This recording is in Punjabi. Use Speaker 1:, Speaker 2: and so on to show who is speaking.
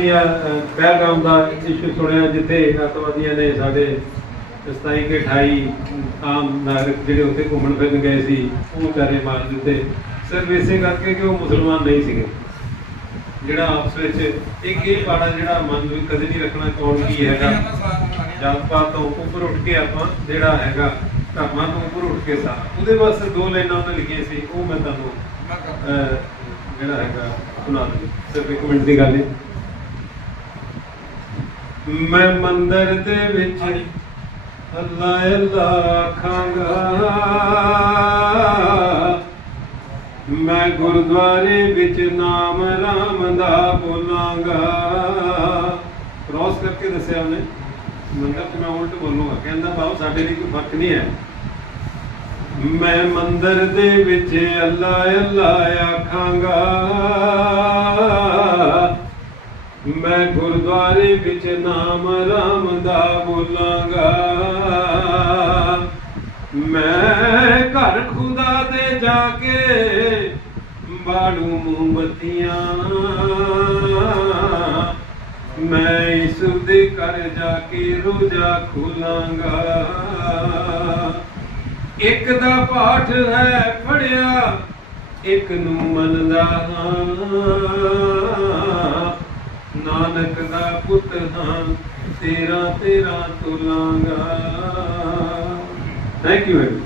Speaker 1: ਪਹਿਲਗਾਮ ਦਾ ਇਸ਼ੂ ਸੁਣਿਆ ਜਿੱਥੇ ਅੱਤਵਾਦੀਆਂ ਨੇ ਸਾਡੇ 27 ਕੇ 28 ਆਮ ਨਾਗਰਿਕ ਜਿਹੜੇ ਉੱਥੇ ਘੁੰਮਣ ਫਿਰਨ ਗਏ ਸੀ, ਉਹ ਵਿਚਾਰੇ ਮਾਰ ਦਿੱਤੇ। ਸਿਰਫ ਇਸੇ ਕਰਕੇ ਕਿ ਉਹ ਮੁਸਲਮਾਨ ਨਹੀਂ ਸੀਗੇ। ਜਿਹੜਾ ਆਪਸ ਵਿੱਚ ਇੱਕ ਇਹ ਪਾੜਾ ਜਿਹੜਾ ਮਨ ਵਿੱਚ ਕਦੇ ਨਹੀਂ ਰੱਖਣਾ ਕੌਣ ਕੀ ਹੈਗਾ। ਜਾਤ ਪਾਤ ਤੋਂ ਉੱਪਰ ਉੱਠ ਕੇ ਆਪਾਂ ਜਿਹੜਾ ਹੈਗਾ, ਧਰਮਾਂ ਤੋਂ ਉੱਪਰ ਉੱਠ ਕੇ ਸਾ ਉਹਦੇ ਵਾਸਤੇ ਦੋ ਲਾਈਨਾਂ ਉਹਨੇ ਲਿਖੀਆਂ ਸੀ, ਉਹ ਮੈਂ ਤੁਹਾਨੂੰ ਜਿਹੜਾ ਹੈਗਾ, ਸੁਣਾ ਦੂੰ ਸਿਰਫ ਇੱਕ ਮਿੰਟ ਦੀ ਗੱਲ ਹੈ। ਮੈਂ ਮੰਦਰ ਦੇ ਵਿੱਚ ਅੱਲਾ ਅੱਲਾ ਖਾਂਗਾ ਮੈਂ ਗੁਰਦੁਆਰੇ ਵਿੱਚ ਨਾਮ ਰਾਮ ਦਾ ਬੋਲਾਂਗਾ। ਕ੍ਰਾਸ ਕਰਕੇ ਦੱਸਿਆ ਉਹਨੇ। ਮੰਦਰ ਤੇ ਮੈਂ ਉਲਟ ਬੋਲੂੰਗਾ। ਕਹਿੰਦਾ ਬਾਬੂ ਸਾਡੇ ਲਈ ਕੋਈ ਫ਼ਰਕ ਨਹੀਂ ਹੈ। ਮੈਂ ਮੰਦਰ ਦੇ ਵਿੱਚ ਅੱਲਾ ਅੱਲਾ ਆਖਾਂਗਾ। ਮੈਂ ਗੁਰਦੁਆਰੇ ਵਿੱਚ ਨਾਮ ਰਾਮ ਦਾ ਬੋਲਾਂਗਾ। ਮੈਂ ਘਰ ਖੁਦਾ ਦੇ ਜਾ ਕੇ ਬਾੜੂ ਮੋਮਬਤੀਆਂ। ਮੈਂ ਇਸ ਦੇ ਘਰ ਜਾ ਕੇ ਰੋਜ਼ਾ ਖੋਲਾਂਗਾ। ਇੱਕ ਦਾ ਪਾਠ ਹੈ ਪੜਿਆ ਇੱਕ ਨੂੰ ਮੰਨਦਾ ਹਾਂ। ਨਾਨਕ ਦਾ ਪੁੱਤ ਹਾਂ ਤੇਰਾ ਤੇਰਾ ਤੁਲਾਂਗਾ ਥੈਂਕ ਯੂ ਵੈਰੀ